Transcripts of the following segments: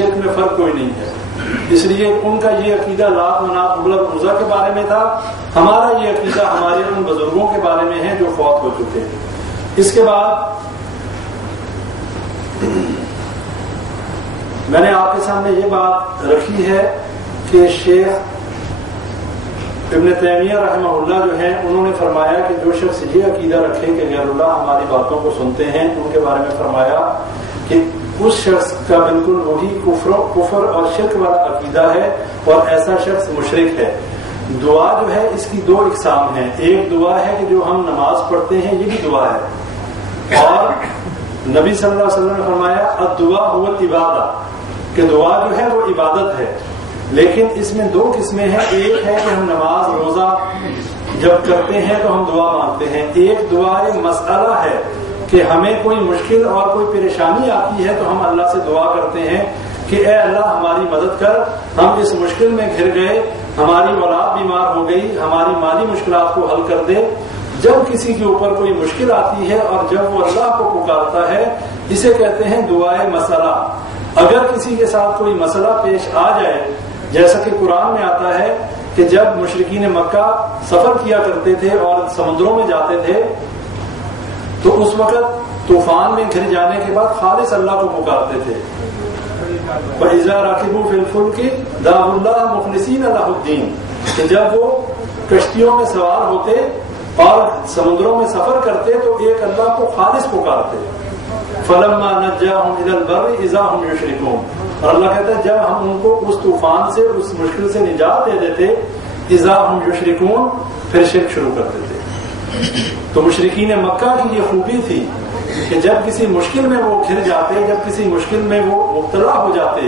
شرک میں فرق کوئی نہیں ہے. اس لیے ان کا یہ عقیدہ لات منات ہبل اور عزیٰ کے بارے میں تھا. ہمارا یہ عقیدہ ہمارے ان بزرگوں کے بارے میں ہے جو فوت ہو چکے ہیں. اس کے بعد میں نے آپ کے سامنے یہ بات رکھی ہے کہ شیخ ابن تیمیہ رحمہ اللہ جو ہیں انہوں نے فرمایا کہ جو شخص یہ عقیدہ رکھے کہ غیر اللہ ہماری باتوں کو سنتے ہیں، ان کے بارے میں فرمایا کہ اس شخص کا بالکل وہی کفر اور شرک والا عقیدہ ہے اور ایسا شخص مشرک ہے. دعا جو ہے اس کی دو اقسام ہیں. ایک دعا ہے کہ جو ہم نماز پڑھتے ہیں یہ بھی دعا ہے، اور نبی صلی اللہ علیہ وسلم نے فرمایا الدعاء هو العبادہ کہ دعا جو ہے وہ عبادت ہے. لیکن اس میں دو قسمیں ہیں. ایک ہے کہ ہم نماز روزہ جب کرتے ہیں تو ہم دعا مانگتے ہیں. ایک دعا ایک مسئلہ ہے کہ ہمیں کوئی مشکل اور کوئی پریشانی آتی ہے تو ہم اللہ سے دعا کرتے ہیں کہ اے اللہ ہماری مدد کر، ہم اس مشکل میں گھر گئے، ہماری اولاد بیمار ہو گئی، ہماری مالی مشکلات کو حل کر دے. جب کسی کے اوپر کوئی مشکل آتی ہے اور جب وہ اللہ کو پکارتا ہے اسے کہتے ہیں دعائے مسئلہ. اگر کسی کے ساتھ کوئی مسئلہ پیش آ جائے، جیسا کہ قرآن میں آتا ہے کہ جب مشرکین مکہ سفر کیا کرتے تھے اور سمندروں میں جاتے تھے تو اس وقت طوفان میں گھر جانے کے بعد خالص اللہ کو پکارتے تھے. وَإِذَا رَكِبُوا فِي الْفُلْكِ دَعَوُا اللَّهَ مُخْلِصِينَ لَهُ الدِّينَ کہ جب وہ کشتیوں میں سوار ہوتے اور سمندروں میں سفر کرتے تو ایک اللہ کو خالص پکارتے. فَلَمَّا نَجَّاهُمْ إِلَى الْبَرِّ إِذَا هُمْ يُشْرِكُونَ اور اللہ کہتا ہے جب ہم ان کو اس طوفان سے اس مشکل سے نجات دے دیتے اذا ہم یشرکون پھر شرک شروع کر دیتے. تو مشرکین مکہ کی یہ خوبی تھی کہ جب کسی مشکل میں وہ گھر جاتے، جب کسی مشکل میں وہ مبتلا ہو جاتے،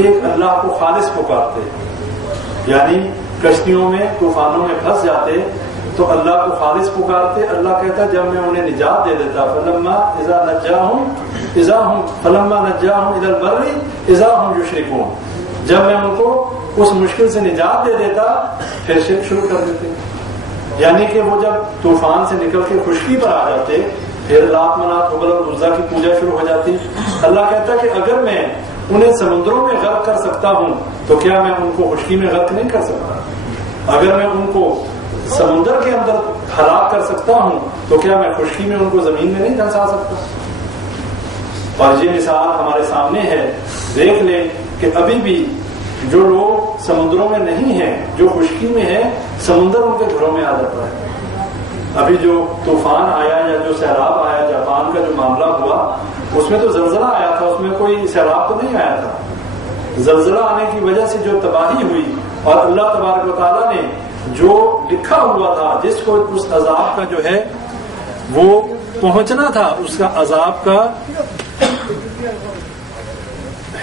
ایک اللہ کو خالص پکارتے. یعنی کشتیوں میں طوفانوں میں پھنس جاتے تو اللہ کو خالص پکارتے. اللہ کہتا جب میں انہیں نجات دے دیتا فلما نجاہم الى البر اذا هم یشرکون جب میں ان کو اس مشکل سے نجات دے دیتا پھر شرک شروع کر دیتے. یعنی کہ وہ جب طوفان سے نکل کے خشکی پر آ جاتے پھر لات منات ہبل اور عزیٰ کی پوجا شروع ہو جاتی. اللہ کہتا کہ اگر میں انہیں سمندروں میں غرق کر سکتا ہوں تو کیا میں ان کو خشکی میں غرق نہیں کر سکتا؟ اگر میں ان کو سمندر کے اندر ہلاک کر سکتا ہوں تو کیا میں خشکی میں ان کو زمین میں نہیں دھنسا سکتا؟ اور یہ مثال ہمارے سامنے ہے. دیکھ لیں کہ ابھی بھی جو لوگ سمندروں میں نہیں ہیں، جو خشکی میں ہیں، سمندر ان کے گھروں میں آ جاتا ہے. ابھی جو طوفان آیا یا جو سیلاب آیا، جاپان کا جو معاملہ ہوا اس میں تو زلزلہ آیا تھا، اس میں کوئی سیلاب تو نہیں آیا تھا. زلزلہ آنے کی وجہ سے جو تباہی ہوئی اور اللہ تبارک و تعالیٰ نے جو لکھا ہوا تھا جس کو اس عذاب کا جو ہے وہ پہنچنا تھا، اس کا عذاب کا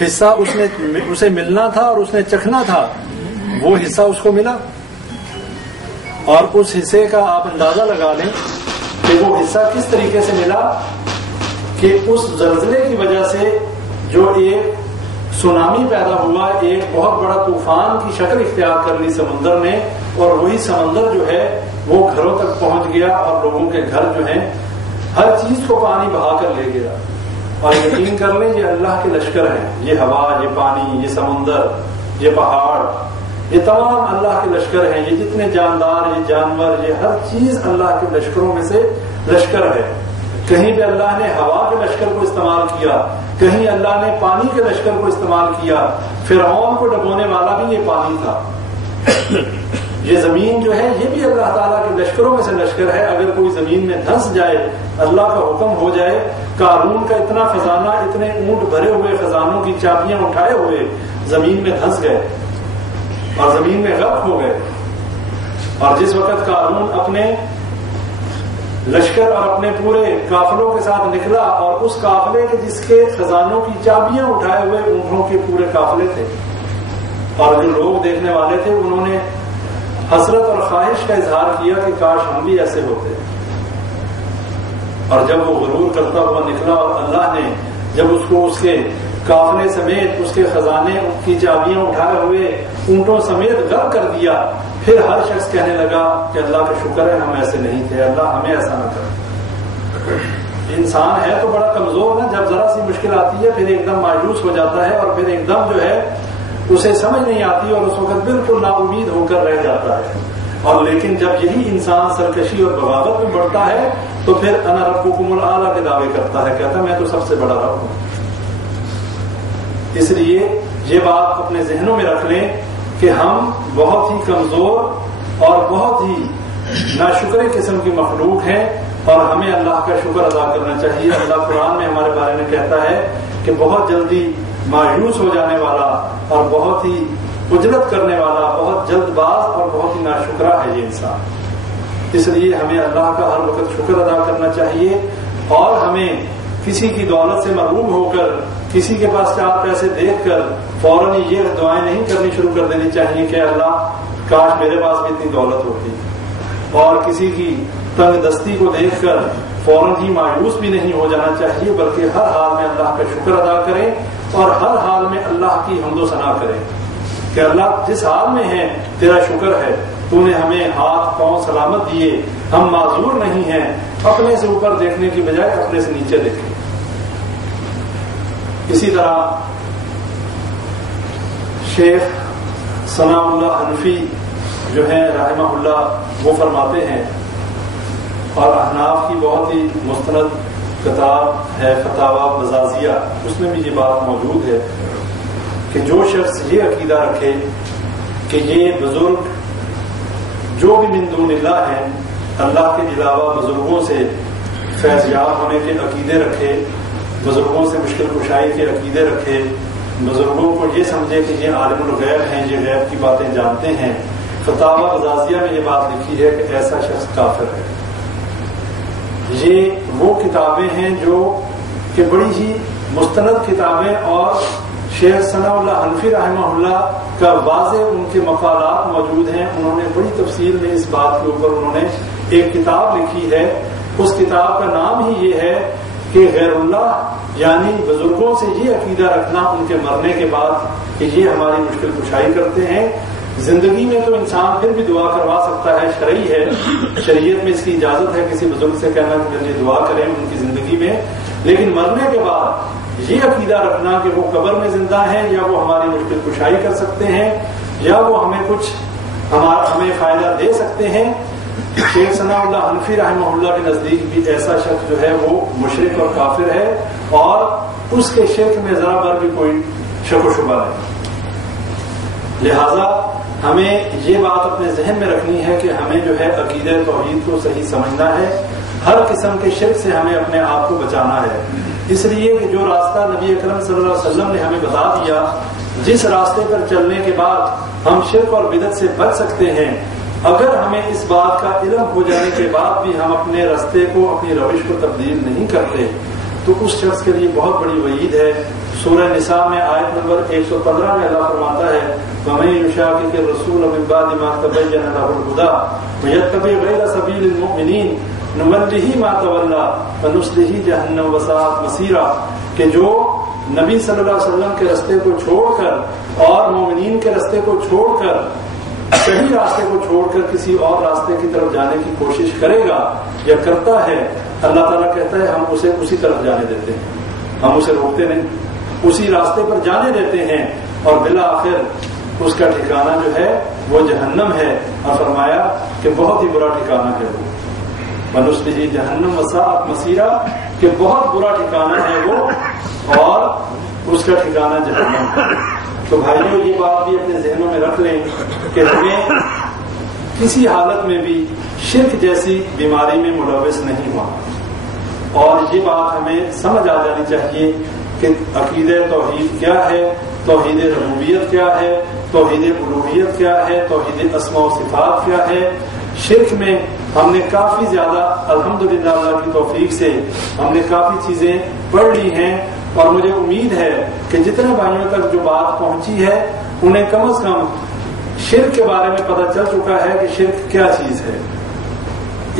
حصہ اسے ملنا تھا اور اس نے چکھنا تھا، وہ حصہ اس کو ملا. اور اس حصے کا آپ اندازہ لگا لیں کہ وہ حصہ کس طریقے سے ملا کہ اس زلزلے کی وجہ سے جو ایک سونامی پیدا ہوا، ایک بہت بڑا طوفان کی شکل اختیار کر لی سمندر نے، اور وہی سمندر جو ہے وہ گھروں تک پہنچ گیا اور لوگوں کے گھر جو ہیں ہر چیز کو پانی بہا کر لے گیا. اور یقین کر لیں یہ اللہ کے لشکر ہیں، یہ ہوا، یہ پانی، یہ سمندر، یہ پہاڑ، یہ تمام اللہ کے لشکر ہیں. یہ جتنے جاندار، یہ جانور، یہ ہر چیز اللہ کے لشکروں میں سے لشکر ہے. کہیں پہ اللہ نے ہوا کے لشکر کو استعمال کیا، کہیں اللہ نے پانی کے لشکر کو استعمال کیا. فرعون کو ڈبونے والا بھی یہ پانی تھا. یہ زمین جو ہے یہ بھی اللہ تعالیٰ کے لشکروں میں سے لشکر ہے. اگر کوئی زمین میں دھنس جائے، اللہ کا حکم ہو جائے، قارون کا اتنا خزانہ، اتنے اونٹ بھرے ہوئے خزانوں کی چابیاں اٹھائے ہوئے زمین میں دھنس گئے اور زمین میں غرق ہو گئے. اور جس وقت قارون اپنے لشکر اور اپنے پورے قافلوں کے ساتھ نکلا اور اس قافلے کے جس کے خزانوں کی چابیاں اٹھائے ہوئے اونٹوں کے پورے قافلے تھے، اور جو لوگ دیکھنے والے تھے انہوں نے حسرت اور خواہش کا اظہار کیا کہ کاش ہم بھی ایسے ہوتے. اور جب وہ غرور کرتا ہوا نکلا اور اللہ نے جب اس کو اس کے قافلے سمیت، اس کے خزانے کی چابیاں اٹھائے ہوئے اونٹوں سمیت غرق کر دیا، پھر ہر شخص کہنے لگا کہ اللہ کا شکر ہے ہم ایسے نہیں تھے، اللہ ہمیں ایسا نہ کر. انسان ہے تو بڑا کمزور نا، جب ذرا سی مشکل آتی ہے پھر ایک دم مایوس ہو جاتا ہے اور پھر ایک دم جو ہے اسے سمجھ نہیں آتی اور اس وقت بالکل نا امید ہو کر رہ جاتا ہے. اور لیکن جب یہی انسان سرکشی اور بغاوت میں بڑھتا ہے تو پھر انا ربکم الاعلی کے دعوے کرتا ہے، کہتا ہے میں تو سب سے بڑا رب ہوں. اس لیے یہ بات اپنے ذہنوں میں رکھ لیں کہ ہم بہت ہی کمزور اور بہت ہی ناشکر قسم کی مخلوق ہیں اور ہمیں اللہ کا شکر ادا کرنا چاہیے. اللہ قرآن میں ہمارے بارے میں کہتا ہے کہ بہت جلدی مایوس ہو جانے والا اور بہت ہی اجرت کرنے والا، بہت جلد باز اور بہت ہی ناشکرا ہے یہ انسان. اس لیے ہمیں اللہ کا ہر وقت شکر ادا کرنا چاہیے اور ہمیں کسی کی دولت سے محروم ہو کر، کسی کے پاس 4 پیسے دیکھ کر فوراً یہ دعائیں نہیں کرنی شروع کر دینی چاہیے کہ اللہ کاش میرے پاس بھی اتنی دولت ہوتی، اور کسی کی تنگ دستی کو دیکھ کر فوراً ہی مایوس بھی نہیں ہو جانا چاہیے، بلکہ ہر حال میں اللہ کا شکر ادا کریں اور ہر حال میں اللہ کی حمد و ثنا کریں کہ اللہ جس حال میں ہے تیرا شکر ہے، تو نے ہمیں ہاتھ پاؤں سلامت دیے، ہم معذور نہیں ہیں. اپنے سے اوپر دیکھنے کی بجائے اپنے سے نیچے دیکھیں. اسی طرح شیخ ثناء اللہ حنفی جو ہیں رحمہ اللہ وہ فرماتے ہیں، اور احناف کی بہت ہی مستند کتاب ہے فتاوی بزازیہ، اس میں بھی یہ بات موجود ہے کہ جو شخص یہ عقیدہ رکھے کہ یہ بزرگ جو بھی من دون اللہ ہیں، اللہ کے علاوہ بزرگوں سے فیض یاب ہونے کے عقیدے رکھے، بزرگوں سے مشکل کشائی کے عقیدے رکھے، بزرگوں کو یہ سمجھے کہ یہ عالم الغیب ہیں، یہ غیب کی باتیں جانتے ہیں. فتاوی بزازیہ میں یہ بات لکھی ہے کہ ایسا شخص کافر ہے. یہ وہ کتابیں ہیں جو کہ بڑی ہی مستند کتابیں، اور شیخ ثناء اللہ حنفی رحمہ اللہ کا واضح ان کے مقالات موجود ہیں. انہوں نے بڑی تفصیل میں اس بات کے اوپر انہوں نے ایک کتاب لکھی ہے. اس کتاب کا نام ہی یہ ہے کہ غیر اللہ یعنی بزرگوں سے یہ عقیدہ رکھنا ان کے مرنے کے بعد کہ یہ ہماری مشکل کشائی کرتے ہیں. زندگی میں تو انسان پھر بھی دعا کروا سکتا ہے، شرعی ہے، شریعت میں اس کی اجازت ہے کسی بزرگ سے کہنا کہ میرے لیے دعا کریں ان کی زندگی میں، لیکن مرنے کے بعد یہ عقیدہ رکھنا کہ وہ قبر میں زندہ ہیں یا وہ ہماری مشکل کشائی کر سکتے ہیں یا وہ ہمیں کچھ ہمیں فائدہ دے سکتے ہیں. شیخ ثناء اللہ حنفی رحمہ اللہ کے نزدیک بھی ایسا شخص جو ہے وہ مشرک اور کافر ہے، اور اس کے شرک میں ذرا بر بھی کوئی شک و شبہ نہیں. لہذا ہمیں یہ بات اپنے ذہن میں رکھنی ہے کہ ہمیں جو ہے عقیدہ توحید کو صحیح سمجھنا ہے، ہر قسم کے شرک سے ہمیں اپنے آپ کو بچانا ہے. اس لیے کہ جو راستہ نبی اکرم صلی اللہ علیہ وسلم نے ہمیں بتا دیا، جس راستے پر چلنے کے بعد ہم شرک اور بدعت سے بچ سکتے ہیں، اگر ہمیں اس بات کا علم ہو جانے کے بعد بھی ہم اپنے راستے کو، اپنی روش کو تبدیل نہیں کرتے تو اس شخص کے لیے بہت بڑی وعید ہے. سورہ نساء میں آیت نمبر 115 میں اللہ فرماتا ہے وَمَن يُشَاقِقِ الرَّسُولَ مِن بَعْدِ مَا تَبَيَّنَ لَهُ الْهُدَىٰ وَيَتَّبِعْ غَيْرَ سَبِيلِ الْمُؤْمِنِينَ نُوَلِّهِ مَا تَوَلَّىٰ وَنُصْلِهِ جَهَنَّمَ وَسَاءَتْ مَصِيرًا، کہ جو نبی صلی اللہ علیہ وسلم کے راستے کو چھوڑ کر اور مومنین کے راستے کو چھوڑ کر، صحیح راستے کو چھوڑ کر کسی اور راستے کی طرف جانے کی کوشش کرے گا یا کرتا ہے، اللہ تعالیٰ کہتا ہے ہم اسے اسی طرف جانے دیتے ہیں، ہم اسے روکتے نہیں، اسی راستے پر جانے دیتے ہیں، اور بالآخر اس کا ٹھکانہ جو ہے وہ جہنم ہے. اور فرمایا کہ بہت ہی برا ٹھکانہ ہے وہ، وَنُصْلِهِ جَهَنَّمَ وَسَاءَتْ مَصِيرًا، کہ بہت برا ٹھکانہ ہے وہ اور اس کا ٹھکانہ جہنم ہے. تو بھائیوں یہ بات بھی اپنے ذہنوں میں رکھ لیں کہ ہمیں کسی حالت میں بھی شرک جیسی بیماری میں ملوث نہیں ہوا، اور یہ بات ہمیں سمجھ آ جانی چاہیے کہ عقیدہ توحید کیا ہے، توحید ربوبیت کیا ہے، توحید الوہیت کیا ہے، توحید اسماء و صفات کیا ہے. شرک میں ہم نے کافی زیادہ الحمدللہ اللہ کی توفیق سے ہم نے کافی چیزیں پڑھ لی ہیں، اور مجھے امید ہے کہ جتنے بھائیوں تک جو بات پہنچی ہے انہیں کم از کم شرک کے بارے میں پتہ چل چکا ہے کہ شرک کیا چیز ہے.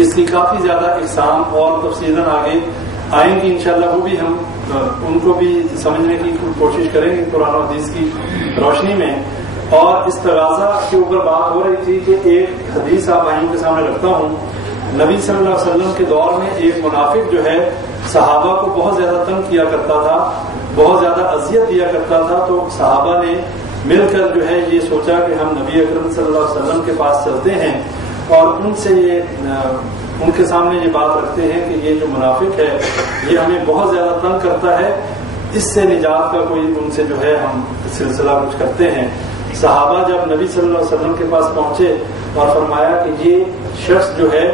اس کی کافی زیادہ اقسام اور تفصیلاً آگے آئیں گی انشاءاللہ، وہ بھی ہم ان کو بھی سمجھنے کی کوشش کریں گے قرآن و حدیث کی روشنی میں. اور اس تغاضا کے اوپر بات ہو رہی تھی کہ ایک حدیث آپ بھائیوں کے سامنے رکھتا ہوں. نبی صلی اللہ علیہ وسلم کے دور میں ایک منافق جو ہے صحابہ کو بہت زیادہ تنگ کیا کرتا تھا، بہت زیادہ اذیت دیا کرتا تھا، تو صحابہ نے مل کر جو ہے یہ سوچا کہ ہم نبی اکرم صلی اللہ علیہ وسلم کے پاس چلتے ہیں اور ان کے سامنے یہ بات رکھتے ہیں کہ یہ جو منافق ہے یہ ہمیں بہت زیادہ تنگ کرتا ہے، اس سے نجات کا کوئی ان سے جو ہے ہم سلسلہ کچھ کرتے ہیں۔ صحابہ جب نبی صلی اللہ علیہ وسلم کے پاس پہنچے اور فرمایا کہ یہ شخص جو ہے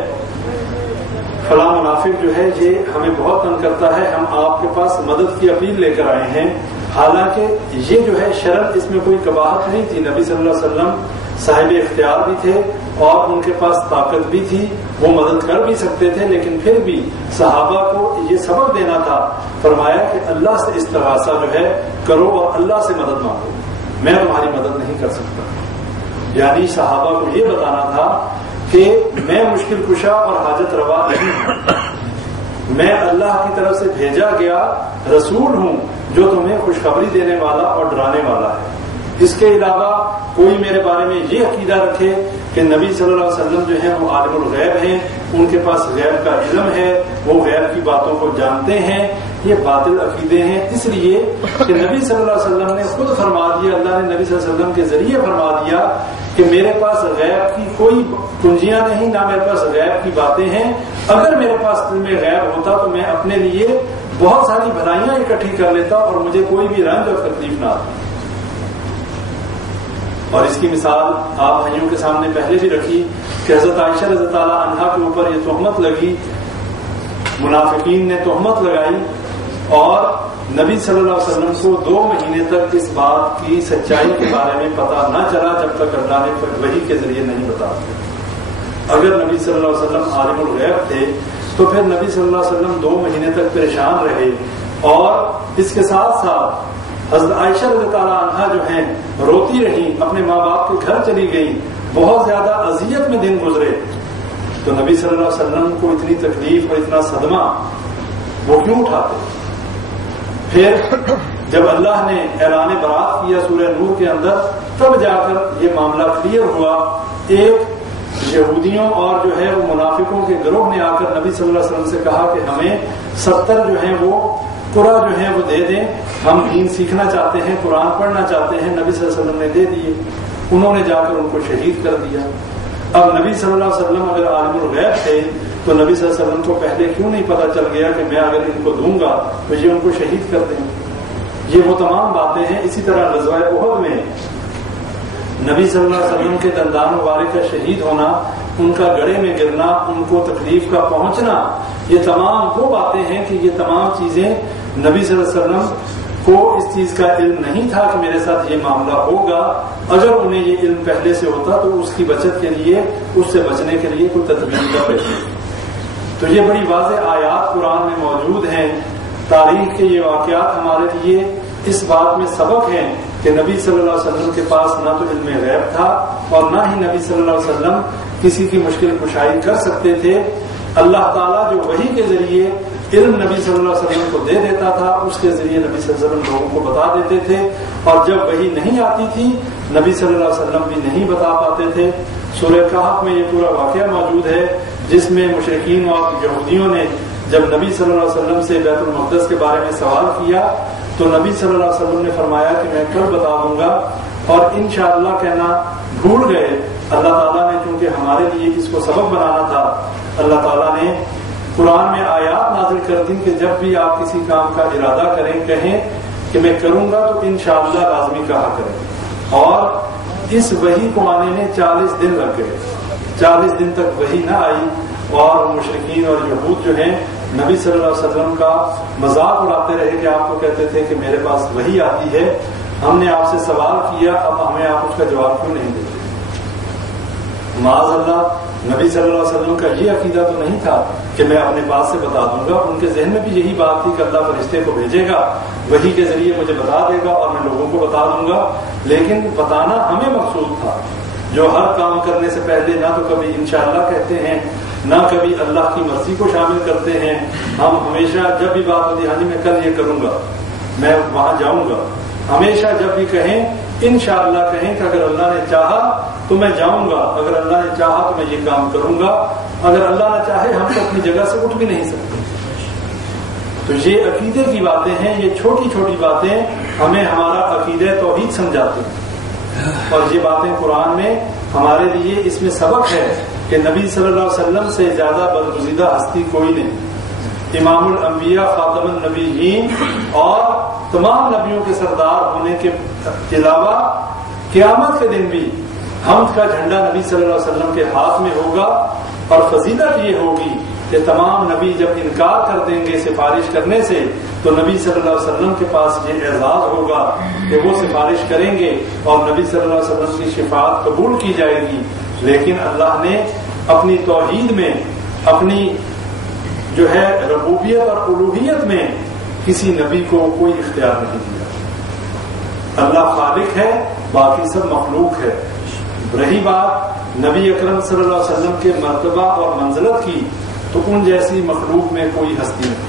فلاں منافق جو ہے یہ ہمیں بہت تنگ کرتا ہے، ہم آپ کے پاس مدد کی اپیل لے کر آئے ہیں۔ حالانکہ یہ جو ہے شرط اس میں کوئی قباحت نہیں تھی، نبی صلی اللہ علیہ وسلم صاحب اختیار بھی تھے اور ان کے پاس طاقت بھی تھی، وہ مدد کر بھی سکتے تھے، لیکن پھر بھی صحابہ کو یہ سبق دینا تھا۔ فرمایا کہ اللہ سے استغاثہ جو ہے کرو اور اللہ سے مدد مانگو، میں تمہاری مدد نہیں کر سکتا۔ یعنی صحابہ کو یہ بتانا تھا کہ میں مشکل کشا اور حاجت روا نہیں ہوں، میں اللہ کی طرف سے بھیجا گیا رسول ہوں جو تمہیں خوشخبری دینے والا اور ڈرانے والا ہے۔ اس کے علاوہ کوئی میرے بارے میں یہ عقیدہ رکھے کہ نبی صلی اللہ علیہ وسلم جو ہیں وہ عالم الغیب ہیں، ان کے پاس غیب کا علم ہے، وہ غیب کی باتوں کو جانتے ہیں، یہ باطل عقیدے ہیں۔ اس لیے کہ نبی صلی اللہ علیہ وسلم نے خود فرما دیا، اللہ نے نبی صلی اللہ علیہ وسلم کے ذریعے فرما دیا کہ میرے پاس غیب کی کوئی کنجیاں نہیں، نہ میرے پاس غیب کی باتیں ہیں۔ اگر میرے پاس علم غیب ہوتا تو میں اپنے لیے بہت ساری بھلائیاں اکٹھی کر لیتا اور مجھے کوئی بھی رنج اور تکلیف نہ آتی۔ اور اس کی مثال آپ بھائیوں کے سامنے پہلے بھی رکھی کہ حضرت عائشہ رضی اللہ عنہا کے اوپر یہ تہمت لگی، منافقین نے تہمت لگائی اور نبی صلی اللہ علیہ وسلم کو 2 مہینے تک اس بات کی سچائی کے بارے میں پتہ نہ چلا جب تک اللہ نے وحی کے ذریعے نہیں بتا دیا۔ اگر نبی صلی اللہ علیہ وسلم عالم الغیب تھے تو پھر نبی صلی اللہ علیہ وسلم 2 مہینے تک پریشان رہے، اور اس کے ساتھ ساتھ حضرت عائشہ رضی اللہ عنہا جو ہیں روتی رہی، اپنے ماں باپ کے گھر چلی گئی، بہت زیادہ اذیت میں دن گزرے، تو نبی صلی اللہ علیہ وسلم کو اتنی تکلیف اور اتنا صدمہ وہ کیوں اٹھاتے؟ پھر جب اللہ نے اعلان برات کیا سورہ نور کے اندر، تب جا کر یہ معاملہ کلیئر ہوا۔ ایک یہودیوں اور جو ہے وہ منافقوں کے گروہ نے آ کر نبی صلی اللہ علیہ وسلم سے کہا کہ ہمیں 70 جو ہیں وہ قرآ جو ہیں وہ دے دیں، ہم دین سیکھنا چاہتے ہیں، قرآن پڑھنا چاہتے ہیں۔ نبی صلی اللہ علیہ وسلم نے دے دیے، انہوں نے جا کر ان کو شہید کر دیا۔ اب نبی صلی اللہ علیہ وسلم اگر عالم الغیب تھے تو نبی صلی اللہ علیہ وسلم کو پہلے کیوں نہیں پتا چل گیا کہ میں اگر ان کو دوں گا تو یہ ان کو شہید کر دیں؟ یہ وہ تمام باتیں ہیں۔ اسی طرح غزوہ احد میں نبی صلی اللہ علیہ وسلم کے دندان مبارک کا شہید ہونا، ان کا گڑھے میں گرنا، ان کو تکلیف کا پہنچنا، یہ تمام وہ باتیں ہیں کہ یہ تمام چیزیں نبی صلی اللہ علیہ وسلم کو اس چیز کا علم نہیں تھا کہ میرے ساتھ یہ معاملہ ہوگا۔ اگر انہیں یہ علم پہلے سے ہوتا تو اس کی بچت کے لیے، اس سے بچنے کے لیے کوئی تدبیر کر لیتے۔ تو یہ بڑی واضح آیات قرآن میں موجود ہیں۔ تاریخ کے یہ واقعات ہمارے لیے اس بات میں سبق ہیں کہ نبی صلی اللہ علیہ وسلم کے پاس نہ تو علم غیب تھا اور نہ ہی نبی صلی اللہ علیہ وسلم کسی کی مشکل کشائی کر سکتے تھے۔ اللہ تعالیٰ جو وحی کے ذریعے علم نبی صلی اللہ علیہ وسلم کو دے دیتا تھا، اس کے ذریعے نبی صلی اللہ علیہ وسلم لوگوں کو بتا دیتے تھے، اور جب وحی نہیں آتی تھی نبی صلی اللہ علیہ وسلم بھی نہیں بتا پاتے تھے۔ سورہ کہف میں یہ پورا واقعہ موجود ہے جس میں مشرکین اور یہودیوں نے جب نبی صلی اللہ علیہ وسلم سے بیت المقدس کے بارے میں سوال کیا تو نبی صلی اللہ علیہ وسلم نے فرمایا کہ میں کل بتا دوں گا، اور انشاءاللہ کہنا بھول گئے۔ اللہ تعالیٰ نے چونکہ ہمارے لیے اس کو سبق بنانا تھا، اللہ تعالیٰ نے قرآن میں آیات نازل کر دی کہ جب بھی آپ کسی کام کا ارادہ کریں، کہیں کہ میں کروں گا تو انشاءاللہ لازمی کہا کریں۔ اور اس وحی کو آنے میں 40 دن لگ گئے، 40 دن تک وحی نہ آئی، اور مشرکین اور یہود جو ہیں نبی صلی اللہ علیہ وسلم کا مذاق اڑاتے رہے کہ آپ کو کہتے تھے کہ میرے پاس وحی آتی ہے، ہم نے آپ سے سوال کیا، اب ہمیں آپ اس کا جواب کیوں نہیں دیتے؟ معاذ اللہ، نبی صلی اللہ علیہ وسلم کا یہ عقیدہ تو نہیں تھا کہ میں اپنے پاس سے بتا دوں گا، ان کے ذہن میں بھی یہی بات تھی کہ اللہ فرشتے کو بھیجے گا، وحی کے ذریعے مجھے بتا دے گا اور میں لوگوں کو بتا دوں گا، لیکن بتانا ہمیں مقصود تھا۔ جو ہر کام کرنے سے پہلے نہ تو کبھی انشاءاللہ کہتے ہیں، نہ کبھی اللہ کی مرضی کو شامل کرتے ہیں، ہم ہمیشہ جب بھی بات ہوتی ہے ہاں جی میں کل یہ کروں گا، میں وہاں جاؤں گا، ہمیشہ جب بھی کہیں انشاءاللہ کہیں کہ اگر اللہ نے چاہا تو میں جاؤں گا، اگر اللہ نے چاہا تو میں یہ کام کروں گا، اگر اللہ نہ چاہے ہم تو اپنی جگہ سے اٹھ بھی نہیں سکتے۔ تو یہ عقیدے کی باتیں ہیں، یہ چھوٹی چھوٹی باتیں ہمیں ہمارا عقیدہ توحید سمجھاتی ہیں، اور یہ باتیں قرآن میں ہمارے لیے اس میں سبق ہے کہ نبی صلی اللہ علیہ وسلم سے زیادہ برگزیدہ ہستی کوئی نہیں، امام الانبیاء خاتم النبیین اور تمام نبیوں کے سردار ہونے کے علاوہ قیامت کے دن بھی حمد کا جھنڈا نبی صلی اللہ علیہ وسلم کے ہاتھ میں ہوگا، اور فضیلت یہ ہوگی کہ تمام نبی جب انکار کر دیں گے سفارش کرنے سے تو نبی صلی اللہ علیہ وسلم کے پاس یہ اعزاز ہوگا کہ وہ سفارش کریں گے اور نبی صلی اللہ علیہ وسلم کی شفاعت قبول کی جائے گی۔ لیکن اللہ نے اپنی توحید میں، اپنی جو ہے ربوبیت اور الوہیت میں کسی نبی کو کوئی اختیار نہیں دیا۔ اللہ خالق ہے، باقی سب مخلوق ہے۔ رہی بات نبی اکرم صلی اللہ علیہ وسلم کے مرتبہ اور منزلت کی، تو ان جیسی مخلوق میں کوئی ہستی نہیں،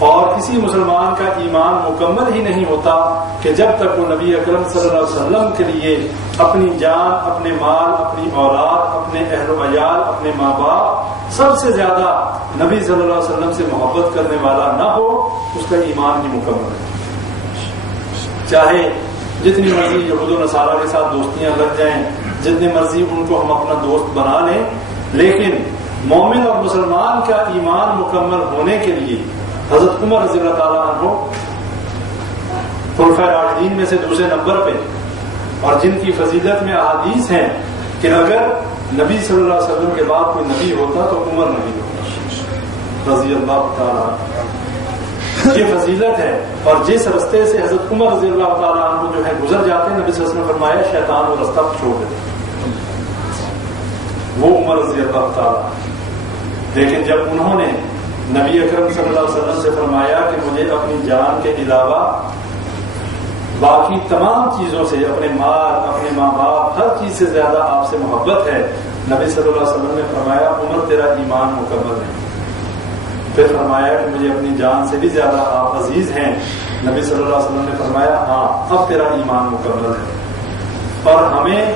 اور کسی مسلمان کا ایمان مکمل ہی نہیں ہوتا کہ جب تک وہ نبی اکرم صلی اللہ علیہ وسلم کے لیے اپنی جان، اپنے مال، اپنی اولاد، اپنے اہل و عیال، اپنے ماں باپ، سب سے زیادہ نبی صلی اللہ علیہ وسلم سے محبت کرنے والا نہ ہو، اس کا ایمان ہی مکمل ہے۔ چاہے جتنی مرضی یہود و نصارہ کے ساتھ دوستیاں لگ جائیں، جتنی مرضی ان کو ہم اپنا دوست بنا لیں، لیکن مومن اور مسلمان کا ایمان مکمل ہونے کے لیے حضرت عمر رضی اللہ تعالیٰ عنہ خلفائے راشدین میں سے دوسرے نمبر پہ، اور جن کی فضیلت میں احادیث ہیں کہ اگر نبی صلی اللہ علیہ وسلم کے بعد کوئی نبی ہوتا تو عمر نبی ہوتا رضی اللہ تعالیٰ عنہ۔ یہ فضیلت ہے، اور جس رستے سے حضرت عمر رضی اللہ تعالیٰ عنہ جو ہے گزر جاتے ہیں، نبی صلی اللہ علیہ وسلم نے فرمایا شیطان وہ رستہ چھوڑ دیتے، وہ عمر رضی اللہ تعالیٰ۔ لیکن جب انہوں نے نبی اکرم صلی اللہ علیہ وسلم سے فرمایا کہ مجھے اپنی جان کے علاوہ باقی تمام چیزوں سے، اپنے مال، اپنے ماں باپ، ہر چیز سے زیادہ آپ سے محبت ہے، نبی صلی اللہ علیہ وسلم نے فرمایا عمر تیرا ایمان مکمل ہے۔ پھر فرمایا کہ مجھے اپنی جان سے بھی زیادہ آپ عزیز ہیں، نبی صلی اللہ علیہ وسلم نے فرمایا ہاں اب تیرا ایمان مکمل ہے۔ اور ہمیں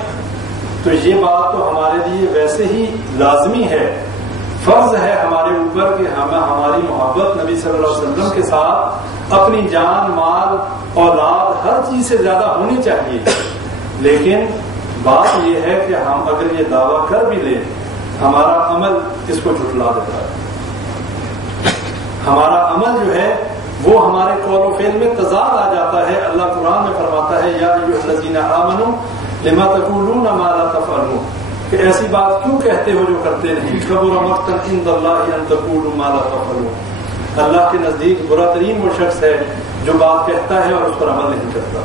تو یہ بات تو ہمارے لیے ویسے ہی لازمی ہے، فرض ہے ہمارے اوپر کہ ہماری محبت نبی صلی اللہ علیہ وسلم کے ساتھ اپنی جان، مال، اولاد، ہر چیز سے زیادہ ہونی چاہیے۔ لیکن بات یہ ہے کہ ہم اگر یہ دعویٰ کر بھی لیں، ہمارا عمل اس کو جھٹلا دیتا ہے۔ ہمارا عمل جو ہے وہ ہمارے قول و فعل میں تضاد آ جاتا ہے۔ اللہ قرآن میں فرماتا ہے یا ایھا الذین آمنوا لما تقولون ما لا تفعلون، کہ ایسی بات کیوں کہتے ہو جو کرتے نہیں، کبر مقتا عند اللہ ان تقولوا ما لا تفعلون۔ اللہ کے نزدیک برا ترین وہ شخص ہے جو بات کہتا ہے اور اس پر عمل نہیں کرتا۔